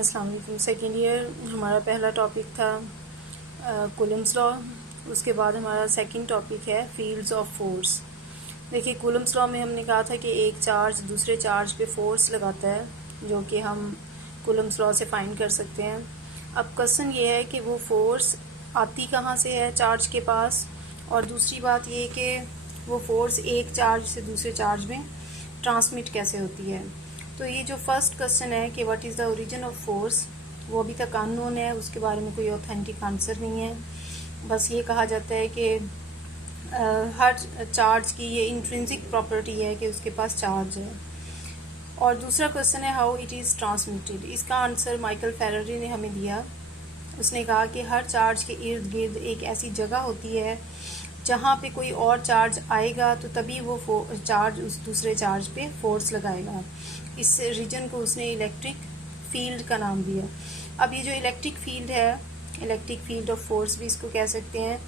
अस्सलाम वालेकुम। Second year हमारा पहला टॉपिक था कूलम्स लॉ। उसके बाद हमारा सेकंड टॉपिक है फील्ड्स ऑफ फोर्स। देखिए, कूलम्स लॉ में हमने कहा था कि एक चार्ज दूसरे चार्ज पे फोर्स लगाता है, जो कि हम कूलम्स लॉ से फाइंड कर सकते हैं। अब क्वेश्चन ये है कि वो फोर्स आती कहाँ से है चार्ज के पास, और दूसरी बात ये कि वो फोर्स एक चार्ज से दूसरे चार्ज में ट्रांसमिट कैसे होती है। तो ये जो फर्स्ट क्वेश्चन है कि what is the origin of force, वो अभी तक अननोन है, उसके बारे में कोई ऑथेंटिक आंसर नहीं है। बस ये कहा जाता है कि हर चार्ज की ये इंट्रिंसिक प्रॉपर्टी है कि उसके पास चार्ज है। और दूसरा क्वेश्चन है हाउ इट इज़ ट्रांसमिटेड। इसका आंसर माइकल फेराडे ने हमें दिया। उसने कहा कि हर चार्ज के इर्द गिर्द एक ऐसी जगह होती है जहाँ पे कोई और चार्ज आएगा तो तभी वो चार्ज उस दूसरे चार्ज पे फोर्स लगाएगा। इस रीजन को उसने इलेक्ट्रिक फील्ड का नाम दिया। अब ये जो इलेक्ट्रिक फील्ड है, इलेक्ट्रिक फील्ड ऑफ फोर्स भी इसको कह सकते हैं।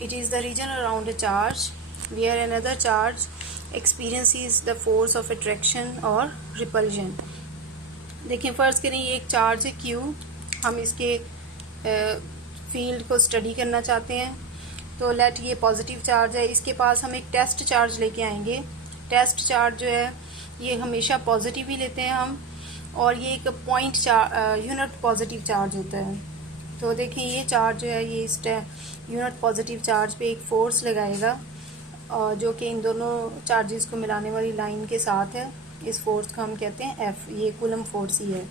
It is the region around a charge where another charge experiences the force of attraction और रिपल्जन। देखिए, फ़र्ज़ करें ये एक चार्ज है Q, हम इसके फील्ड को स्टडी करना चाहते हैं। तो लेट ये पॉजिटिव चार्ज है, इसके पास हम एक टेस्ट चार्ज लेके आएंगे। टेस्ट चार्ज जो है ये हमेशा पॉजिटिव ही लेते हैं हम, और ये एक पॉइंट यूनिट पॉजिटिव चार्ज होता है। तो देखें, ये चार्ज जो है ये इस यूनिट पॉजिटिव चार्ज पे एक फोर्स लगाएगा, जो कि इन दोनों चार्जेस को मिलाने वाली लाइन के साथ है। इस फोर्स को हम कहते हैं F। ये कूलम फोर्स ही है,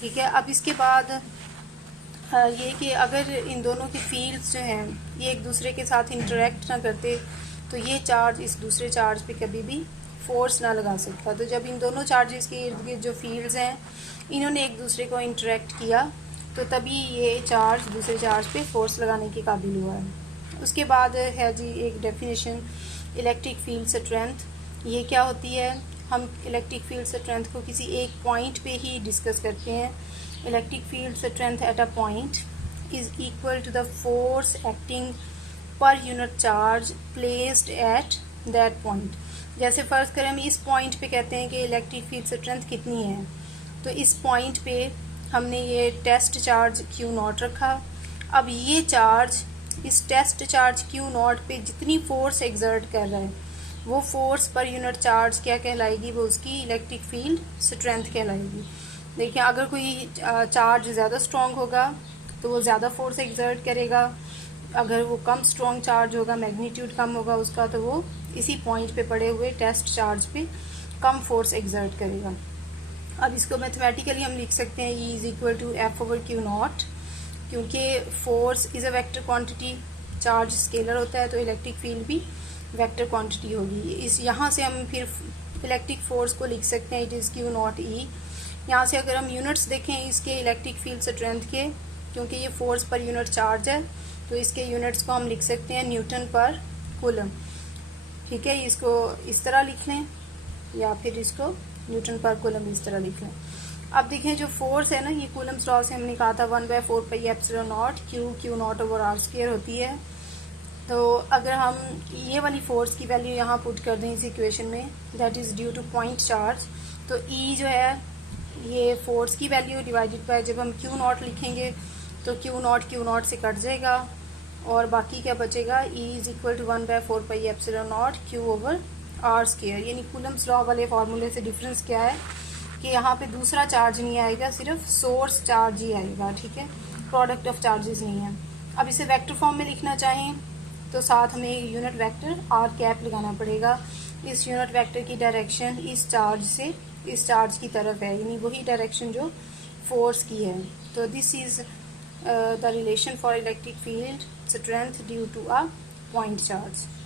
ठीक है। अब इसके बाद ये कि अगर इन दोनों की फील्ड्स जो हैं ये एक दूसरे के साथ इंटरेक्ट ना करते तो ये चार्ज इस दूसरे चार्ज पे कभी भी फोर्स ना लगा सकता। तो जब इन दोनों चार्जेस के इर्द गिर्द जो फील्ड्स हैं इन्होंने एक दूसरे को इंटरेक्ट किया तो तभी ये चार्ज दूसरे चार्ज पे फोर्स लगाने के काबिल हुआ है। उसके बाद है जी एक डेफिनेशन, इलेक्ट्रिक फील्ड स्ट्रेंथ। ये क्या होती है? हम इलेक्ट्रिक फील्ड स्ट्रेंथ को किसी एक पॉइंट पे ही डिस्कस करते हैं। Electric field strength at a point is equal to the force acting per unit charge placed at that point. जैसे फ़र्ज़ करें हम इस पॉइंट पे कहते हैं कि इलेक्ट्रिक फील्ड स्ट्रेंथ कितनी है, तो इस पॉइंट पे हमने ये टेस्ट चार्ज Q0 रखा। अब ये चार्ज इस टेस्ट चार्ज Q0 पे जितनी फोर्स एक्सर्ट कर रहा है वो फोर्स पर यूनिट चार्ज क्या कहलाएगी? वो उसकी इलेक्ट्रिक फील्ड स्ट्रेंथ कहलाएगी। देखिए, अगर कोई चार्ज ज़्यादा स्ट्रॉन्ग होगा तो वो ज़्यादा फोर्स एक्सर्ट करेगा। अगर वो कम स्ट्रॉन्ग चार्ज होगा, मैग्नीट्यूड कम होगा उसका, तो वो इसी पॉइंट पे पड़े हुए टेस्ट चार्ज पे कम फोर्स एक्सर्ट करेगा। अब इसको मैथमेटिकली हम लिख सकते हैं E is equal to F/Q0, क्योंकि force is a vector quantity, charge scalar होता है तो इलेक्ट्रिक फील्ड भी वेक्टर क्वांटिटी होगी। इस यहाँ से हम फिर इलेक्ट्रिक फोर्स को लिख सकते हैं, इट इज़ Q0E। यहाँ से अगर हम यूनिट्स देखें इसके इलेक्ट्रिक फील्ड स्ट्रेंथ के, क्योंकि ये फोर्स पर यूनिट चार्ज है तो इसके यूनिट्स को हम लिख सकते हैं न्यूटन पर कूलम, ठीक है। इसको इस तरह लिख लें या फिर इसको न्यूटन पर कूलम इस तरह लिख लें। अब देखें, जो फोर्स है ना, ये कूलम्स लॉ से हमने कहा था 1/4πε0 Q0/r² होती है। तो अगर हम ये वाली फोर्स की वैल्यू यहाँ पुट कर दें इस इक्वेशन में, that is due two point charge, तो E जो है ये फोर्स की वैल्यू डिवाइडेड बाय, जब हम Q0 लिखेंगे तो Q0 से कट जाएगा और बाकी क्या बचेगा? E is equal to 1/4πε0 Q/r²। यानी कूलम्स लॉ वाले फार्मूले से डिफरेंस क्या है कि यहाँ पे दूसरा चार्ज नहीं आएगा, सिर्फ सोर्स चार्ज ही आएगा, ठीक है। प्रोडक्ट ऑफ चार्जेस नहीं है। अब इसे वेक्टर फॉर्म में लिखना चाहें तो साथ हमें एक यूनिट वेक्टर r लगाना पड़ेगा। इस यूनिट वेक्टर की डायरेक्शन इस चार्ज से इस चार्ज की तरफ है, यानी वही डायरेक्शन जो फोर्स की है। तो this is the relation for electric field strength due to a point charge.